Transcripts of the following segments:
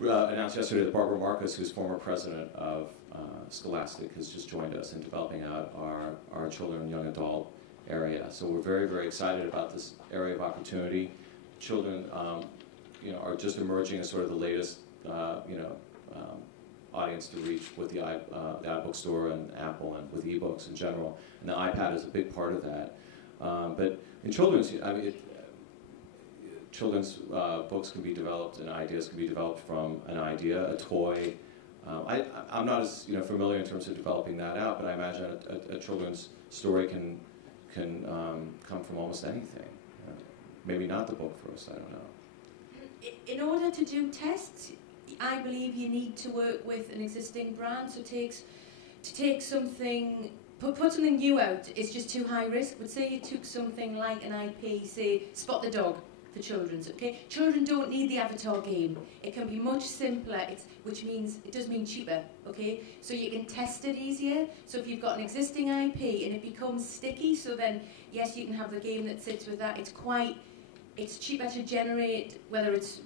announced yesterday that Barbara Marcus, who's former president of Scholastic, has just joined us in developing out our children and young adult area. So we're very, very excited about this area of opportunity. Children, you know, are just emerging as sort of the latest, you know, audience to reach with the iBookstore and Apple and with ebooks in general. And the iPad is a big part of that. But in children's, I mean, children's books can be developed and ideas can be developed from an idea, a toy. I'm not as familiar in terms of developing that out, but I imagine a children's story can come from almost anything. Maybe not the book first, I don't know. In order to do tests, I believe you need to work with an existing brand. So to take something, put something new out is just too high risk. But say you took something like an IP, say Spot the Dog for children's. Okay, children don't need the Avatar game. It can be much simpler. Which means it does mean cheaper. Okay, so you can test it easier. So if you've got an existing IP and it becomes sticky, so then yes, you can have the game that sits with that. It's cheaper to generate, whether it's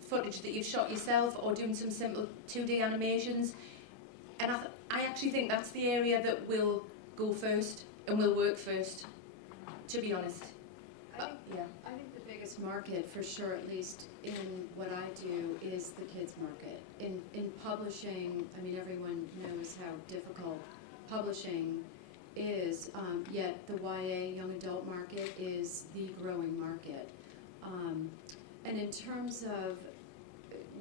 footage that you've shot yourself or doing some simple 2D animations. And I actually think that's the area that will go first and will work first, to be honest. I think the biggest market, for sure, at least in what I do, is the kids market. In publishing, I mean, everyone knows how difficult publishing is, yet the YA, young adult market, is the growing market. And in terms of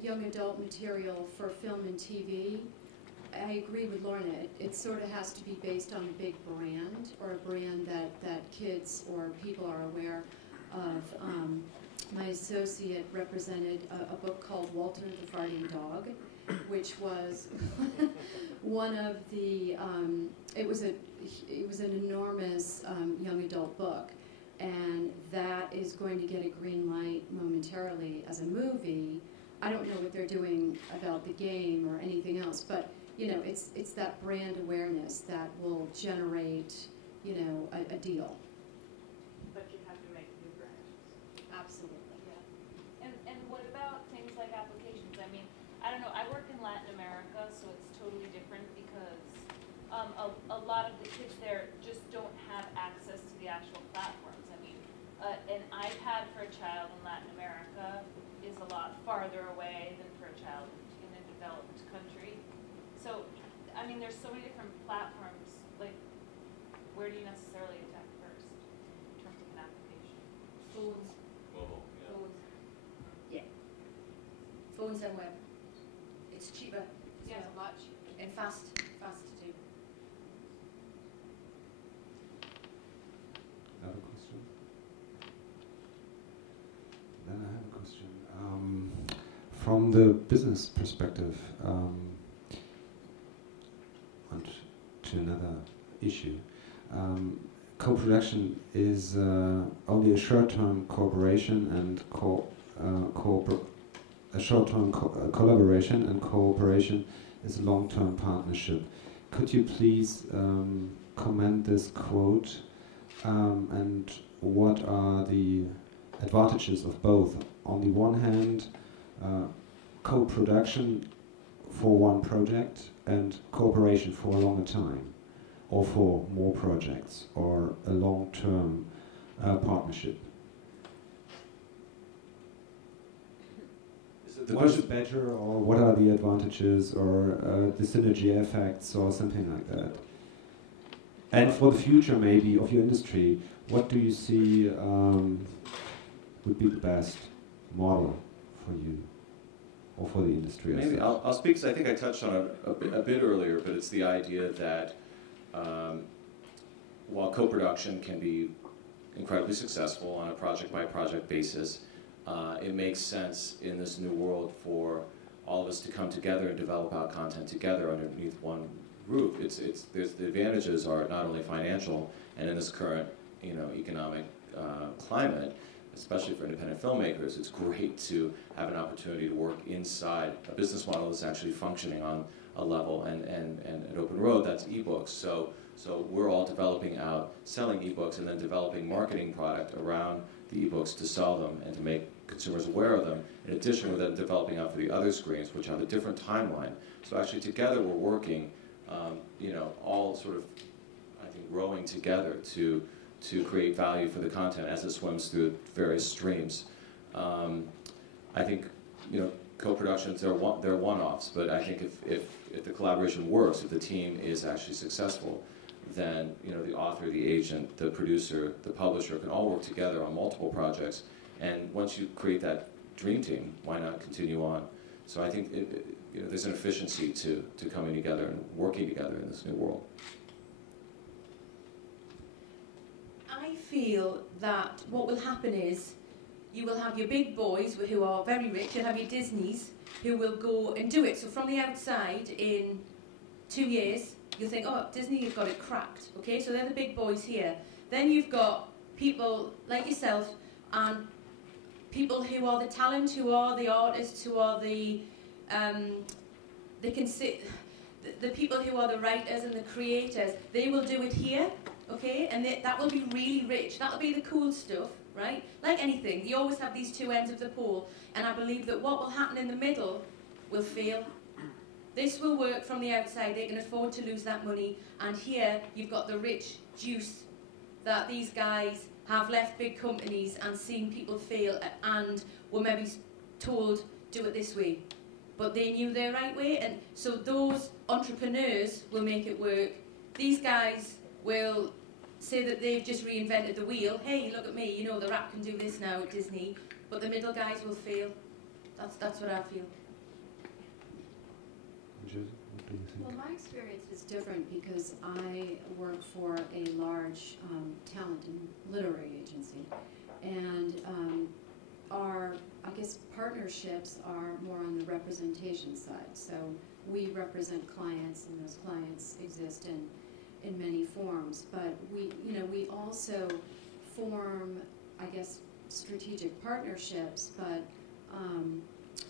young adult material for film and TV, I agree with Lorna. It sort of has to be based on a big brand, or a brand that kids or people are aware of. My associate represented a book called Walter the Farting Dog, which was one of the, it was an enormous young adult book. And that is going to get a green light momentarily as a movie. I don't know what they're doing about the game or anything else, but it's that brand awareness that will generate a deal. But you have to make new brands. Absolutely. Yeah. And what about things like applications? I mean, I don't know. I work in Latin America, so it's totally different because a lot of the kids there just don't have access to the actual platforms. An iPad for a child in Latin America is a lot farther away than for a child in a developed country. So, I mean, there's so many different platforms. Like, where do you necessarily attack first in terms of an application? Phones. Mobile, yeah. Phones. Yeah. Phones and web. It's cheaper. Yeah, it's a lot cheaper. And fast to do. Another question? Then I have a question. From the business perspective, and to another issue, co-production is only a short-term cooperation and a short-term collaboration, and cooperation is a long-term partnership. Could you please comment this quote, and what are the advantages of both? On the one hand, co-production for one project and cooperation for a longer time, or for more projects, or a long-term partnership. What is better, or what are the advantages, or the synergy effects, or something like that? And for the future, maybe, of your industry, what do you see would be the best model for you, or for the industry? Maybe I'll speak, because I think I touched on it a bit earlier, but it's the idea that while co-production can be incredibly successful on a project-by-project basis, it makes sense in this new world for all of us to come together and develop out content together underneath one roof. The advantages are not only financial, and in this current economic climate, especially for independent filmmakers, it's great to have an opportunity to work inside a business model that's actually functioning on a level and an open road that's ebooks. So we're all developing out, selling ebooks, and then developing marketing product around the ebooks to sell them and to make consumers aware of them. In addition, we're then developing out for the other screens, which have a different timeline. So actually together we're working, you know, all sort of, I think, rowing together to create value for the content as it swims through various streams. I think, you know, co-productions, they're one-offs, but I think if the collaboration works, if the team is actually successful, then, you know, the author, the agent, the producer, the publisher can all work together on multiple projects. And once you create that dream team, why not continue on? So I think you know, there's an efficiency to coming together and working together in this new world. I feel that what will happen is you will have your big boys who are very rich, you'll have your Disneys who will go and do it. So from the outside, in 2 years, you'll think, oh, Disney have got it cracked, okay? So they're the big boys here. Then you've got people like yourself and people who are the talent, who are the artists, who are the people who are the writers and the creators. They will do it here, okay? And that will be really rich. That'll be the cool stuff, right? Like anything, you always have these two ends of the pole. And I believe that what will happen in the middle will fail. This will work from the outside. They can afford to lose that money. And here, you've got the rich juice that these guys have left big companies and seen people fail and were maybe told, do it this way. But they knew their right way. And so those entrepreneurs will make it work. These guys will say that they've just reinvented the wheel. Hey, look at me, you know, the rap can do this now at Disney. But the middle guys will fail. That's what I feel. Josie, what do you think? Well, my experience is different because I work for a large talent and literary agency. And our, I guess, partnerships are more on the representation side. So we represent clients, and those clients exist in many forms. But we also form, I guess, strategic partnerships, but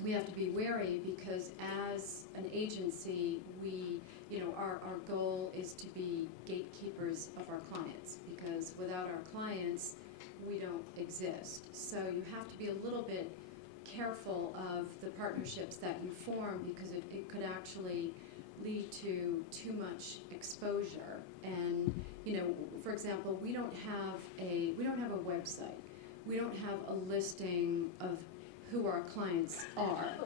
we have to be wary because as an agency, our goal is to be gatekeepers of our clients, because without our clients, we don't exist. So you have to be a little bit careful of the partnerships that you form, because it could actually lead to too much exposure. And for example, we don't have a website. We don't have a listing of who our clients are.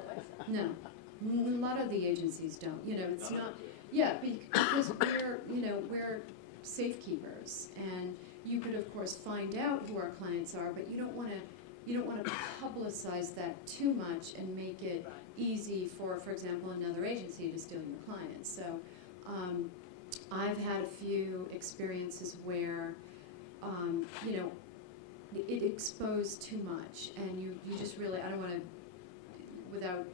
No, a lot of the agencies don't. It's not. Yeah, because we're safekeepers, and you could of course find out who our clients are, but you don't want to publicize that too much and make it easy for example, another agency to steal your clients. So I've had a few experiences where it exposed too much, and you just really, I don't want to, without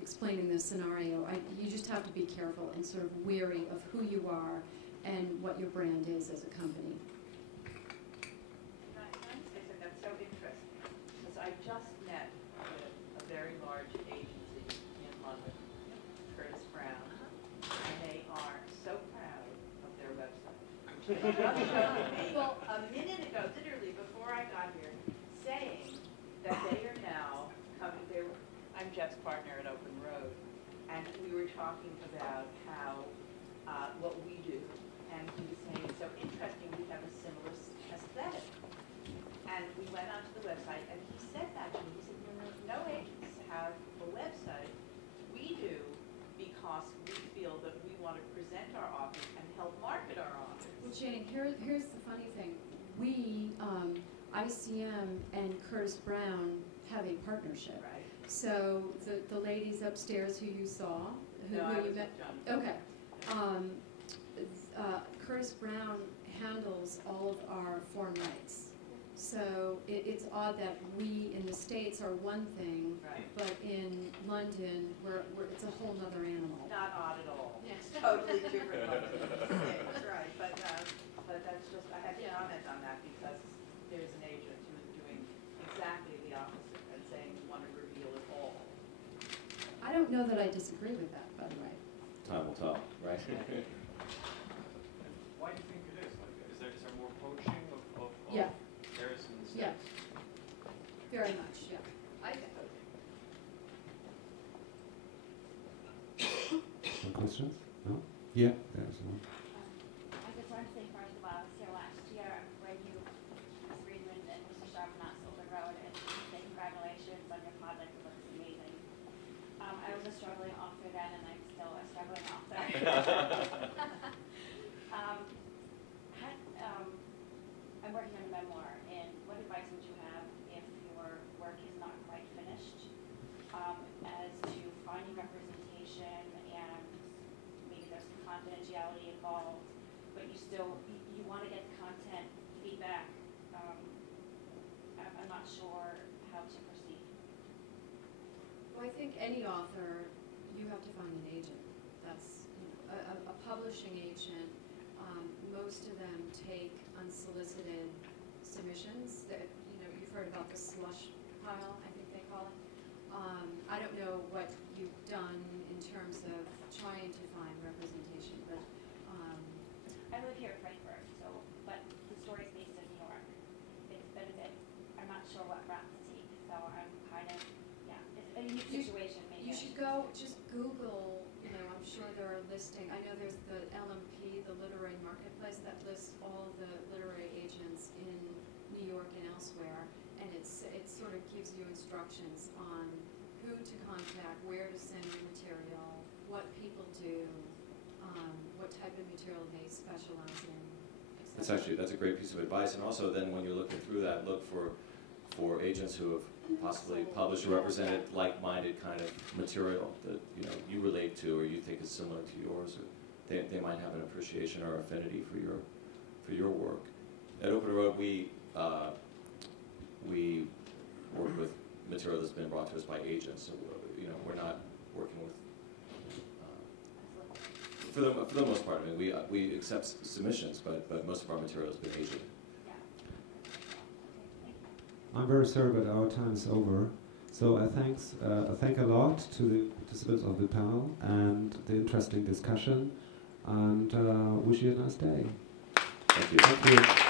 explaining the scenario, you just have to be careful and sort of wary of who you are and what your brand is as a company. Can I say something that's so interesting? Because I just met with a very large agency in London, Curtis Brown, and they are so proud of their website. Which they just showed me a minute ago, literally before I got here, saying that they are now coming. I'm Jeff's partner at Open Road, and we were talking about how what we do, and he was saying it's so interesting. We have a similar aesthetic, and we went onto the website, and he said that to me. He said, no agents have a website. We do because we feel that we want to present our authors and help market our authors. Well, Channing, here's the funny thing. We, ICM and Curtis Brown have a partnership. Right. So the ladies upstairs who you saw, who you met, okay. Curtis Brown handles all of our foreign rights. So it's odd that we in the States are one thing, right, but in London we're it's a whole other animal. Not odd at all. Yes. Totally different. That's right. But that's just, I had to comment on that because there's an agent who is doing exactly the opposite and saying we want to reveal it all. I don't know that I disagree with that, by the way. Time will tell, right? Why do you think it is? Like, is there more poaching of Yeah. theirs in the States? Yeah. Very much, yeah. questions? No? Yeah, there's one. I just want to say first of all, I was here last year when you, Ms. Freedman and Mr. Charbonnet sold the road, and say congratulations on your project. It looks amazing. I was a struggling author then, and I'm still a struggling author. I'm working on a memoir, and what advice would you have if your work is not quite finished, as to finding representation, and maybe there's some confidentiality involved, but you still, you want to get content feedback. I'm not sure how to proceed. Well, I think any author, you have to find an agent. That's, you know, a publishing agent. Most of them take unsolicited submissions. That, you know, you've heard about the slush pile, I think they call it. I don't know what you've done in terms of trying to find representation, but I live here in Frankfurt, so, but the story's based in New York. It's been a bit, I'm not sure what route to take, so I'm kind of, yeah, it's a unique situation maybe. you should go, just Google, you know, I'm sure there are listing. I know there's the LMP, the Literary Marketplace, that lists all the literary agents in New York and elsewhere, and it sort of gives you instructions on who to contact, where to send your material, what people do, what type of material they specialize in. That's a great piece of advice. And also then when you're looking through that, look for agents who have possibly published or represented like-minded kind of material that you relate to or you think is similar to yours. Or they might have an appreciation or affinity for your work. At Open Road, we work with material that's been brought to us by agents. So we're not working with. For the most part, I mean, we accept submissions, but most of our material has been agented. I'm very sorry, but our time is over. So I thank a lot to the participants of the panel and the interesting discussion, and wish you a nice day. Thank you. Thank you.